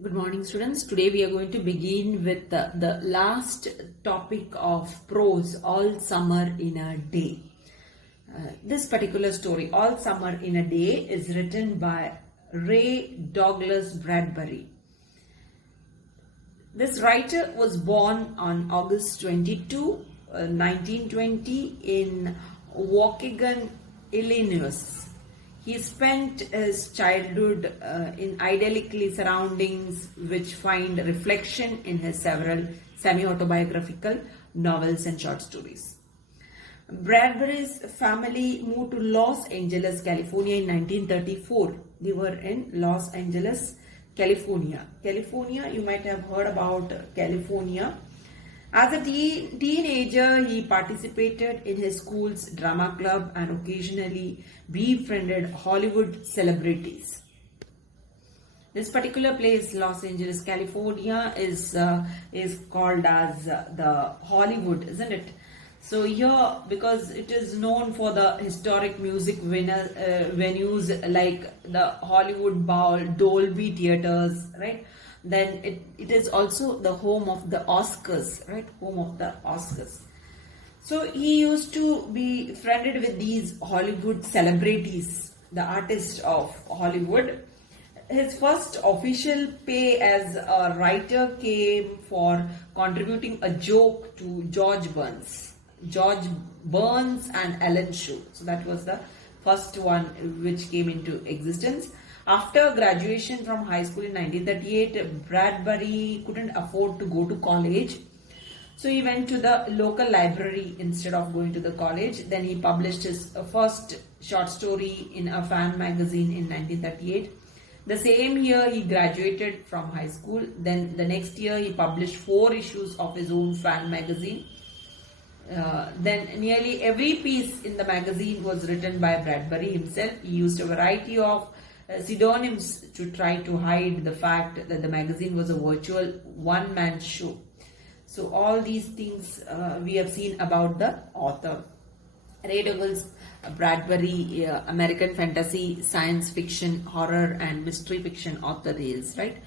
Good morning, students. Today we are going to begin with the last topic of prose, All Summer in a Day. This particular story, All Summer in a Day, is written by Ray Douglas Bradbury. This writer was born on August 22, 1920 in Waukegan, Illinois. He spent his childhood in idyllically surroundings which find reflection in his several semi-autobiographical novels and short stories. Bradbury's family moved to Los Angeles, California in 1934. They were in Los Angeles, California. California, you might have heard about California. As a teenager, he participated in his school's drama club and occasionally befriended Hollywood celebrities. This particular place, Los Angeles, California, is called as the Hollywood, isn't it? So here, because it is known for the historic music venues like the Hollywood Bowl, Dolby Theaters, right? Then it is also the home of the Oscars, right? Home of the Oscars. So he used to be friended with these Hollywood celebrities, the artists of Hollywood. His first official pay as a writer came for contributing a joke to George Burns and Ellen Show. So that was the first one which came into existence. After graduation from high school in 1938, Bradbury couldn't afford to go to college. So he went to the local library instead of going to the college. Then he published his first short story in a fan magazine in 1938. The same year he graduated from high school. Then the next year he published 4 issues of his own fan magazine. Then nearly every piece in the magazine was written by Bradbury himself. He used a variety of pseudonyms to try to hide the fact that the magazine was a virtual one-man show. So all these things we have seen about the author. Ray Douglas Bradbury, American fantasy, science fiction, horror and mystery fiction author is, right?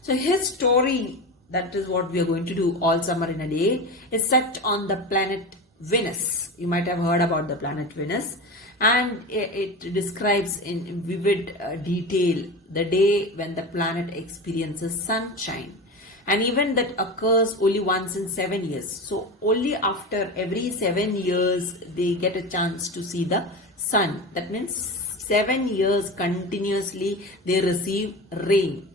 So his story, that is what we are going to do, All Summer in a Day, is set on the planet Venus. You might have heard about the planet Venus. And it describes in vivid detail the day when the planet experiences sunshine. An event that occurs only once in 7 years. So only after every 7 years they get a chance to see the sun. That means 7 years continuously they receive rain.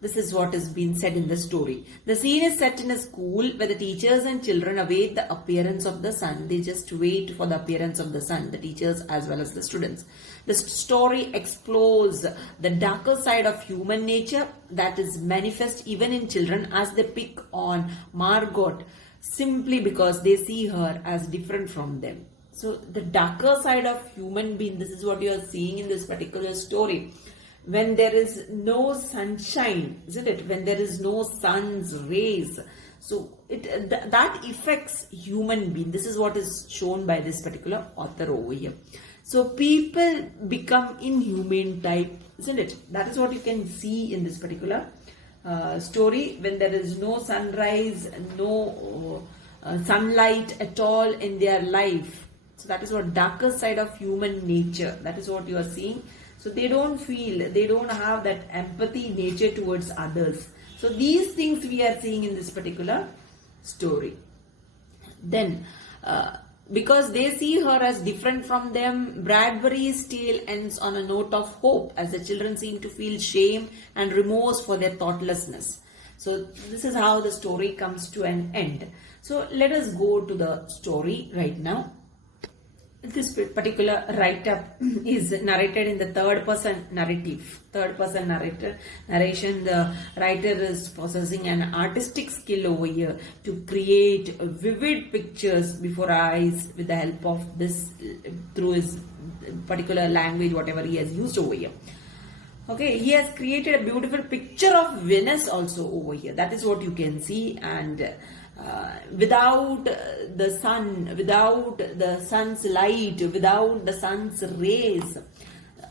This is what has been said in the story. The scene is set in a school where the teachers and children await the appearance of the sun. They just wait for the appearance of the sun, the teachers as well as the students. The story explores the darker side of human nature that is manifest even in children as they pick on Margot simply because they see her as different from them. So the darker side of human being, this is what you are seeing in this particular story. When there is no sunshine, isn't it? When there is no sun's rays. So that affects human being. This is what is shown by this particular author over here. So people become inhumane type, isn't it? That is what you can see in this particular story. When there is no sunrise, no sunlight at all in their life. So that is what darker side of human nature. That is what you are seeing. So they don't feel, they don't have that empathy nature towards others. So these things we are seeing in this particular story. Then, because they see her as different from them, Bradbury's tale ends on a note of hope as the children seem to feel shame and remorse for their thoughtlessness. So this is how the story comes to an end. So let us go to the story right now. This particular write-up is narrated in the third person narration. The writer is possessing an artistic skill over here to create vivid pictures before our eyes with the help of this, through his particular language, whatever he has used over here. Okay, he has created a beautiful picture of Venus also over here. That is what you can see. And without the sun, without the sun's light, without the sun's rays,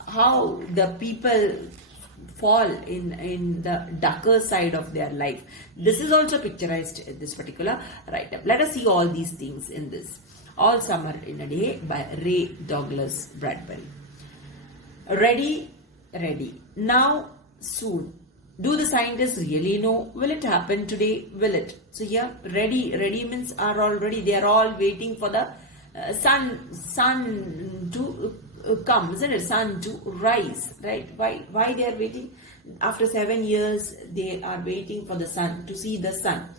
how the people fall in the darker side of their life. This is also picturized in this particular write-up. Let us see all these things in this. All Summer in a Day by Ray Douglas Bradbury. Ready, ready. Now, soon. Do the scientists really know? Will it happen today? Will it? So here, ready. Ready means are already. They are all waiting for the sun to come, isn't it? Sun to rise, right? Why they are waiting? After 7 years, they are waiting for the sun, to see the sun.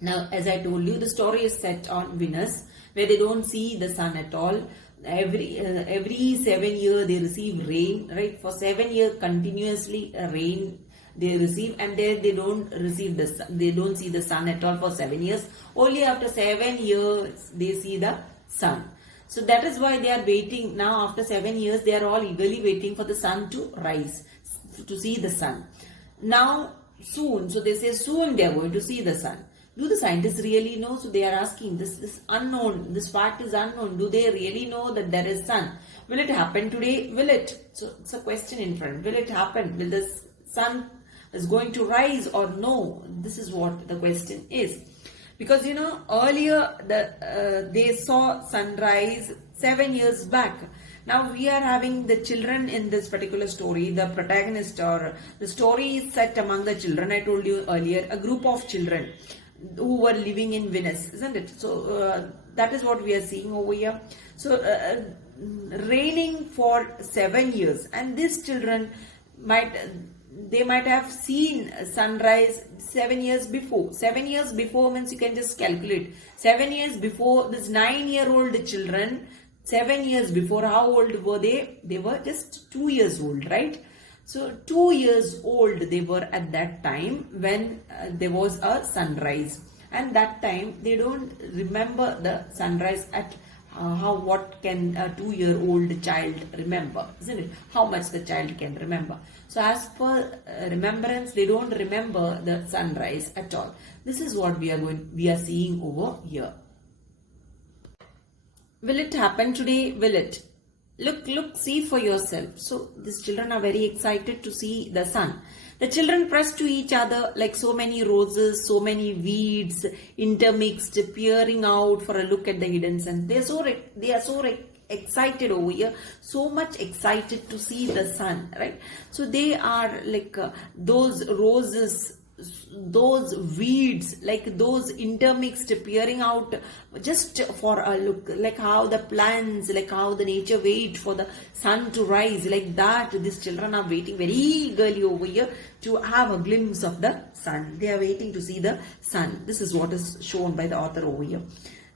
Now, as I told you, the story is set on Venus, where they don't see the sun at all. Every 7 years they receive rain, right? For 7 years continuously rain they receive, and there they don't receive the sun. They don't see the sun at all for 7 years. Only after 7 years they see the sun. So that is why they are waiting. Now after 7 years they are all eagerly waiting for the sun to rise, to see the sun. Now soon, so they say soon they are going to see the sun. Do the scientists really know? So they are asking, this unknown, this fact is unknown. Do they really know that there is sun? Will it happen today? Will it? So it's a question in front. Will it happen? Will the sun is going to rise or no? This is what the question is. Because earlier they saw sunrise 7 years back. Now we are having the children in this particular story. The protagonist, or the story is set among the children. I told you earlier, a group of children who were living in Venice, isn't it? So that is what we are seeing over here. So raining for 7 years, and these children might have seen sunrise 7 years before. 7 years before means you can just calculate. 7 years before, this 9-year-old children, 7 years before, how old were they? They were just 2 years old, right? So 2 years old they were at that time when there was a sunrise, and that time they don't remember the sunrise at what can a 2-year-old child remember, isn't it? How much the child can remember. So as per remembrance, they don't remember the sunrise at all. This is what we are seeing over here. Will it happen today? Will it? Look, see for yourself. So these children are very excited to see the sun. The children press to each other like so many roses, so many weeds intermixed, peering out for a look at the hidden sun. They are so excited over here, so much excited to see the sun, right? So they are like those roses, those weeds, like those intermixed, peering out just for a look, like how the plants, like how the nature wait for the sun to rise, like that these children are waiting very eagerly over here to have a glimpse of the sun. They are waiting to see the sun. This is what is shown by the author over here.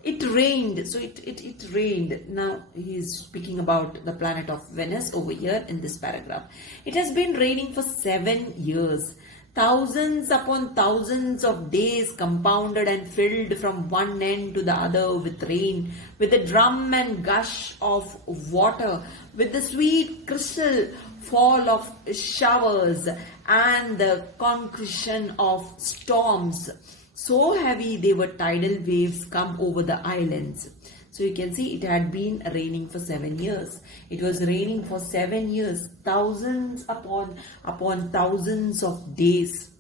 It rained. So it rained. Now he is speaking about the planet of Venus over here in this paragraph. It has been raining for 7 years. Thousands upon thousands of days compounded and filled from one end to the other with rain, with the drum and gush of water, with the sweet crystal fall of showers and the concretion of storms. So heavy they were tidal waves come over the islands. So you can see it had been raining for 7 years. It was raining for 7 years, thousands upon thousands of days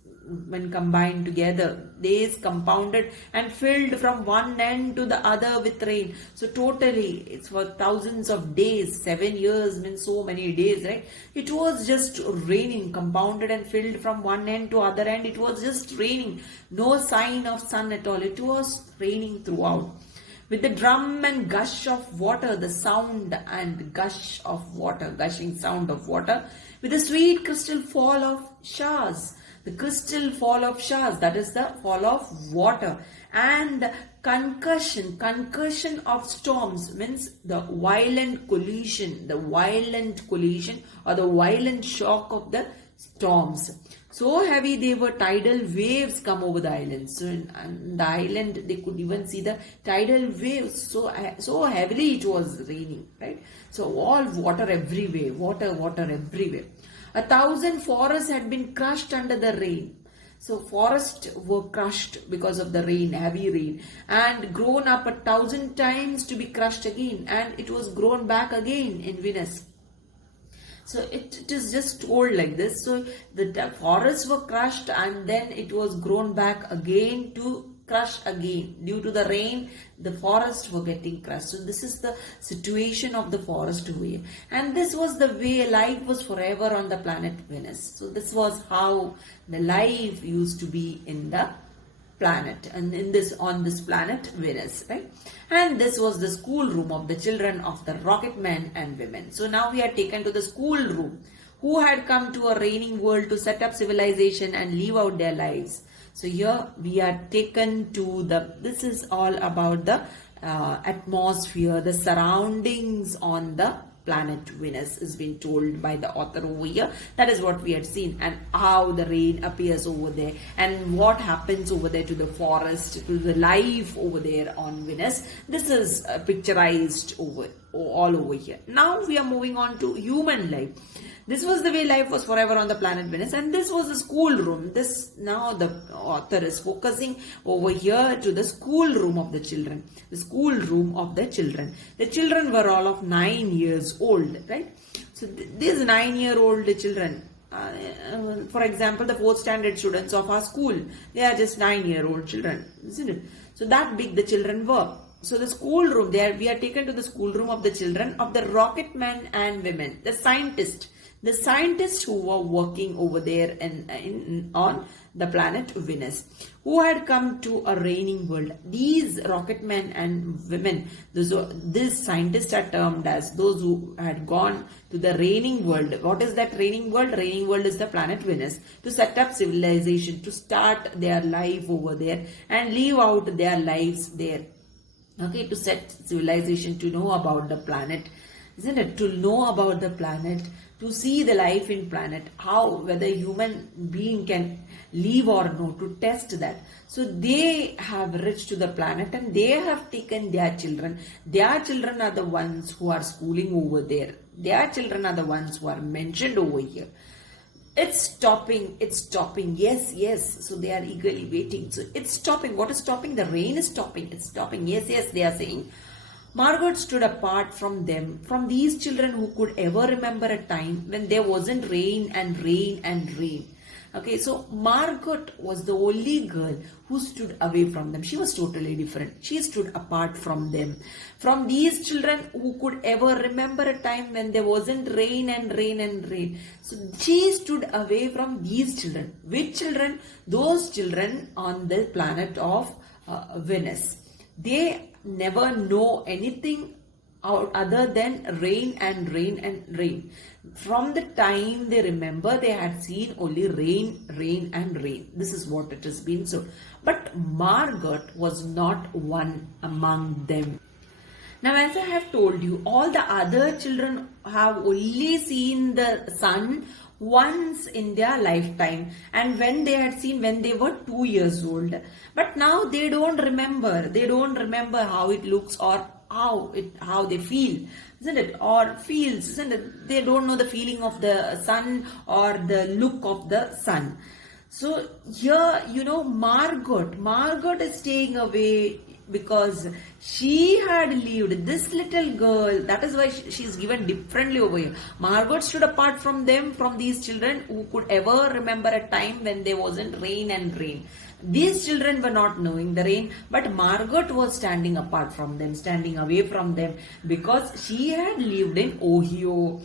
when combined together. Days compounded and filled from one end to the other with rain. So totally it's for thousands of days. 7 years means so many days, right? It was just raining, compounded and filled from one end to other end. It was just raining. No sign of sun at all. It was raining throughout. With the drum and gush of water, the sound and gush of water, gushing sound of water, with the sweet crystal fall of showers, the crystal fall of showers, that is the fall of water, and concussion of storms means the violent collision or the violent shock of the storms. So heavy they were, tidal waves come over the island. So in the island they could even see the tidal waves. So heavily it was raining, right? So all water everywhere, water everywhere. 1,000 forests had been crushed under the rain. So forests were crushed because of the rain, heavy rain, and grown up 1,000 times to be crushed again, and it was grown back again in Venus. So it is just told like this. So the forests were crushed and then it was grown back again to crush again. Due to the rain, the forests were getting crushed. So this is the situation of the forest over here. And this was the way life was forever on the planet Venus. So this was how the life used to be in the planet and on this planet Venus, right? And this was the school room of the children of the rocket men and women. So now we are taken to the school room, who had come to a raining world to set up civilization and live out their lives. So here we are taken to this is all about the atmosphere, the surroundings on the planet Venus is being told by the author over here. That is what we had seen, and how the rain appears over there and what happens over there to the forest, to the life over there on Venus. This is picturized all over here. Now we are moving on to human life. This was the way life was forever on the planet Venus, and this was the school room. Now the author is focusing over here to the school room of the children. The school room of the children. The children were all of 9 years old, right? So these 9-year-old children, for example, the 4th standard students of our school, they are just 9-year-old children, isn't it? So that big the children were. So the school room, we are taken to the school room of the children of the rocket men and women, the scientists who were working over there on the planet Venus, who had come to a raining world. These rocket men and women, these scientists are termed as those who had gone to the raining world. What is that raining world? Raining world is the planet Venus, to set up civilization, to start their life over there and live out their lives there. Okay, to set civilization, to know about the planet, isn't it? To know about the planet, to see the life in planet, whether human being can live or no, to test that. So they have reached to the planet and they have taken their children. Their children are the ones who are schooling over there. Their children are the ones who are mentioned over here. It's stopping. Yes. So they are eagerly waiting. So it's stopping. What is stopping? The rain is stopping. It's stopping. Yes, they are saying. Margot stood apart from them, from these children who could ever remember a time when there wasn't rain and rain and rain. Okay, so Margot was the only girl who stood away from them. She was totally different. She stood apart from them. From these children who could ever remember a time when there wasn't rain and rain and rain. So she stood away from these children. Which children? Those children on the planet of Venus. They never know anything other than rain and rain and rain. From the time they remember, they had seen only rain and rain. This is what it has been so. But Margot was not one among them. Now, as I have told you, all the other children have only seen the sun once in their lifetime, and when they were 2 years old. But now they don't remember how it looks or how they feel, isn't it? Or feels, isn't it? They don't know the feeling of the sun or the look of the sun. So here, Margot is staying away because she had lived, this little girl, that is why she's given differently over here. Margot stood apart from them, from these children who could ever remember a time when there wasn't rain and rain. These children were not knowing the rain, but Margot was standing apart from them, standing away from them, because she had lived in Ohio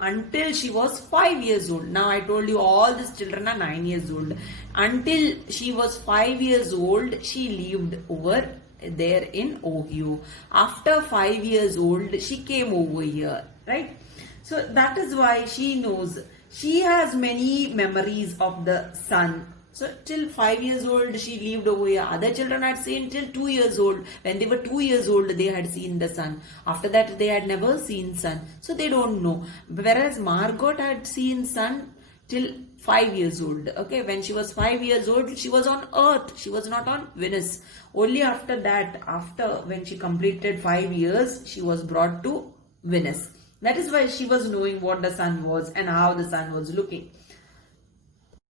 until she was 5 years old. Now I told you all these children are 9 years old. Until she was 5 years old, she lived over there in Ohio. After 5 years old, she came over here, right? So that is why she knows. She has many memories of the sun. So till 5 years old, she lived over here. Other children had seen till 2 years old. When they were 2 years old, they had seen the sun. After that, they had never seen sun. So they don't know. Whereas Margot had seen sun till 5 years old. Okay, when she was 5 years old, she was on Earth. She was not on Venus. Only after that, when she completed 5 years, she was brought to Venus. That is why she was knowing what the sun was and how the sun was looking.